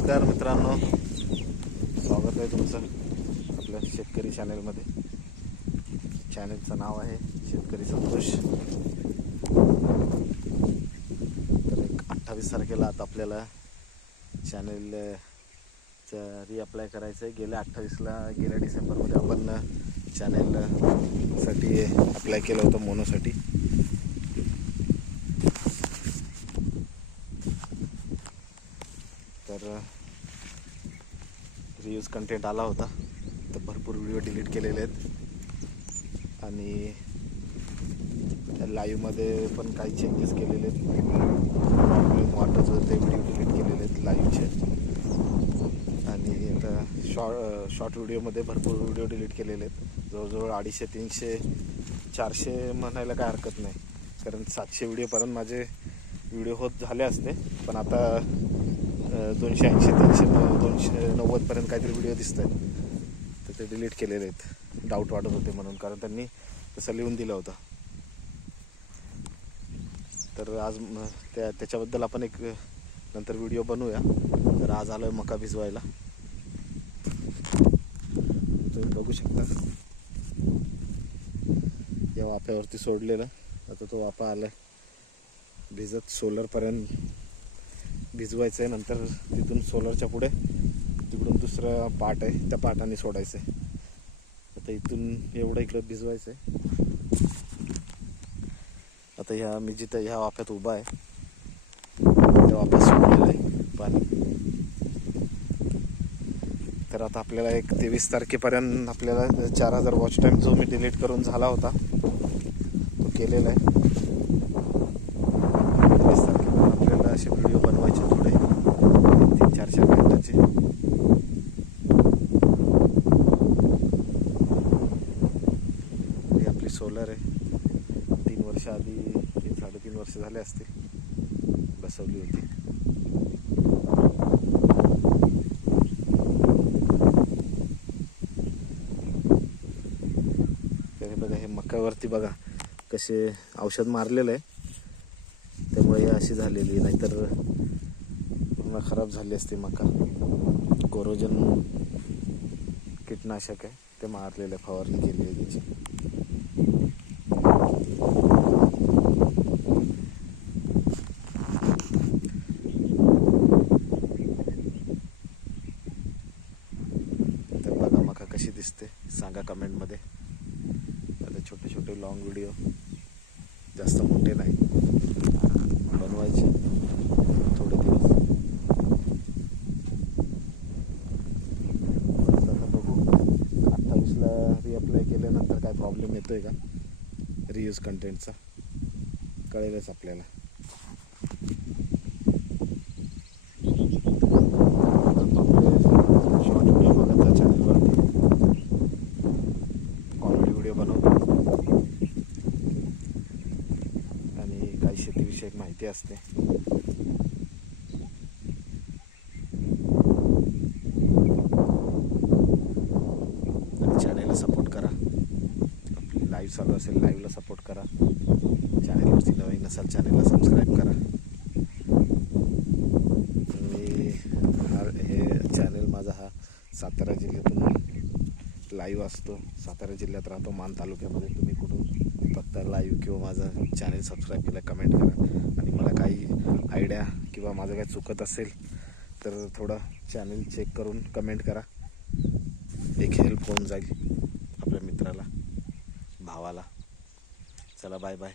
नमस्कार मित्रांनो, स्वागत आहे तुमचं आपल्या शेतकरी चॅनलमध्ये. चॅनलचं नाव आहे शेतकरी संतोष. तर 28 तारखेला आता आपल्याला चॅनलचं रिअप्लाय करायचं आहे. गेल्या डिसेंबरमध्ये आपण चॅनलसाठी अप्लाय केलं होतं मोनोसाठी. तर रियूज कंटेंट आला होता, तर भरपूर व्हिडिओ डिलीट केलेले आहेत आणि लाईव्हमध्ये पण काही चेंजेस केलेले आहेत. प्रॉब्लेम वाटत होतं ते व्हिडिओ डिलीट केलेले आहेत लाईव्हचे. आणि आता शॉर्ट व्हिडिओमध्ये भरपूर व्हिडिओ डिलीट केलेले आहेत. जवळजवळ 250, 300, 400 म्हणायला काय हरकत नाही, कारण 700 व्हिडिओपर्यंत माझे व्हिडिओ होत झाले असते. पण आता 280, 300, 290पर्यंत काहीतरी व्हिडिओ दिसत आहेत, तर ते डिलीट केलेले आहेत. डाऊट वाटत होते म्हणून, कारण त्यांनी तसं लिहून दिलं होतं. तर आज त्याच्याबद्दल आपण एक नंतर व्हिडिओ बनवूया. तर आज आलो मका भिजवायला. तुम्ही बघू शकता या वाफ्यावरती सोडलेलं. आता तो वाफा आला भिजत. सोलरपर्यंत भिजवायचं आहे. नंतर तिथून सोलरच्या पुढे तिकडून दुसरा पाट आहे, त्या पाटाने सोडायचं आहे. आता इथून एवढं इकडं भिजवायचं आहे. आता मी जिथं ह्या वाफ्यात उभा आहे त्या वाफ्यात सोडलेलं आहे पाणी. तर आता आपल्याला 23 तारखेपर्यंत आपल्याला 4000 वॉच टाईम जो मी डिलीट करून झाला होता तो केलेला आहे. 23 तारखेपर्यंत आपल्याला असे व्हिडिओ बनवायचे थोडे 3-4 मिनिटाचे. ही आपली सोलर आहे. 3 वर्ष आधी, 3-3.5 वर्ष झाले असतील बसवली होती. तर हे बघा, हे मकावरती बघा कसे औषध मारलेलं आहे, त्यामुळे हे अशी झालेली, नाहीतर पूर्ण खराब झाली असते मका. कोरोजन कीटनाशक आहे, ते मारलेलं आहे, फवारणी केली आहे त्याची. तर बघा मका कशी दिसते सांगा कमेंटमध्ये. आता छोटे छोटे लॉंग व्हिडिओ, जास्त मोठे नाही, बनवायचे थोडे दिवस. आता बघू 28ला रिअप्लाय केल्यानंतर काय प्रॉब्लेम येतोय का रियूज कंटेंटचा, कळेलच आपल्याला. शॉर्ट व्हिडिओ बघत चॅनलवरती कॉमेडी व्हिडिओ बनवतो आणि काही शेतीविषयक माहिती असते. चॅनलला सपोर्ट करा. आपली लाईव्ह चालू असेल, लाईव्हला सपोर्ट करा. चॅनलवरती नवीन असाल चॅनलला सबस्क्राईब करा. हे चॅनल माझा हा सातारा जिल्ह्यातून लाईव्ह असतो. सातारा जिल्ह्यात राहतो, मान तालुक्यामध्ये. तुम्ही कुठून बघता लाईव्ह किंवा माझं चॅनल सबस्क्राईब केलं, कमेंट करा. आणि मला काही आयडिया किंवा माझं काही चुकत असेल तर थोडं चॅनल चेक करून कमेंट करा. एक हेल्प होऊन जाईल आपल्या मित्राला, भावाला. चला, बाय बाय.